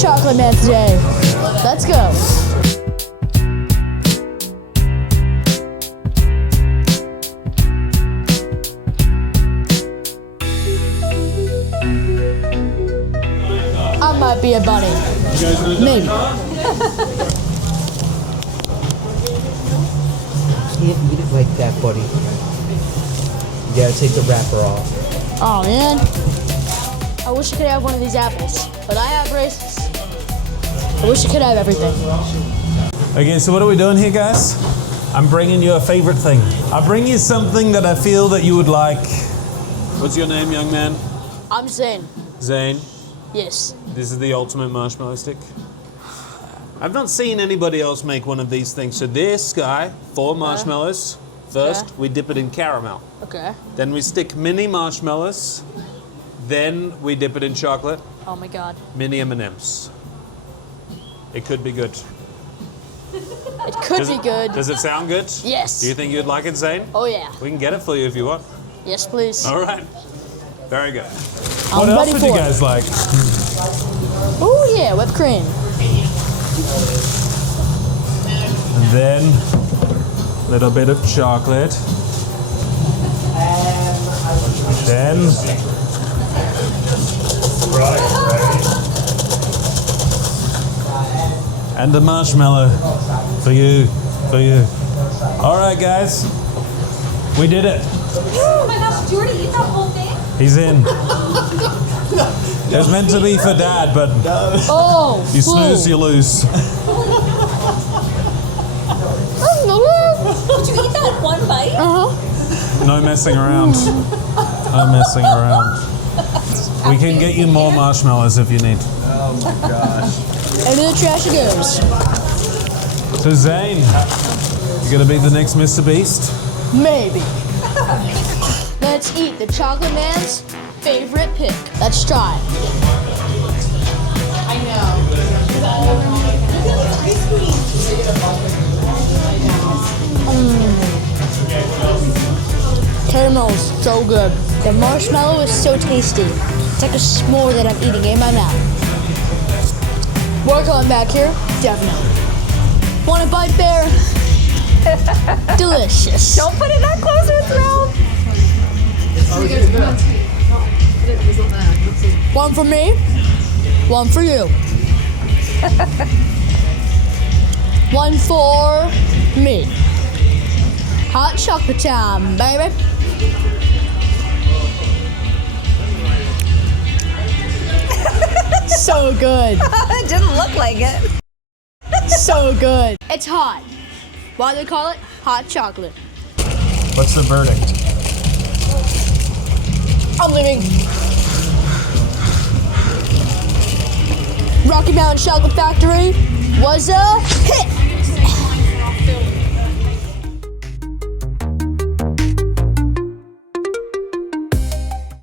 chocolate man today. Let's go. I might be a bunny. Maybe. You can't eat it like that, buddy. You gotta take the wrapper off. Oh man. I wish I could have one of these apples, but I have raisins. I wish I could have everything. Okay, so what are we doing here, guys? I'm bringing you a favorite thing. I bring you something that I feel that you would like. What's your name, young man? I'm Zane. Zane. Yes. This is the ultimate marshmallow stick. I've not seen anybody else make one of these things. So this guy, 4 marshmallows. First, we dip it in caramel. Okay. Then we stick mini marshmallows. Then we dip it in chocolate. Oh my god. Mini M&Ms. It could be good. It could be good. Does it sound good? Yes. Do you think you'd like it, Zane? Oh yeah. We can get it for you if you want. Yes, please. All right. Very good. I'm What else ready would for you it. guys like? Oh yeah, whipped cream. And then a little bit of chocolate. Then and the marshmallow for you, for you. All right, guys, we did it. Oh my gosh, did you already eat that whole thing? He's in. It was meant to be for Dad, but Oh. you snooze, you lose. Did you eat that in one bite? No messing around. No messing around. We can get you more marshmallows if you need. Oh my gosh. Into the trash it goes. So Zane, you gonna be the next Mr. Beast? Maybe. Let's eat the chocolate man's favorite pick. Let's try. I know. Caramel's so good. The marshmallow is so tasty. It's like a s'more that I'm eating in my mouth. More coming back here? Definitely. Want a bite, Bear? Delicious. Don't put it that close to its mouth. One for me, one for you. One for me. Hot chocolate time, baby. So good. It didn't look like it. So good. It's hot. Why do they call it hot chocolate? What's the verdict? I'm leaving. Rocky Mountain Chocolate Factory was a hit.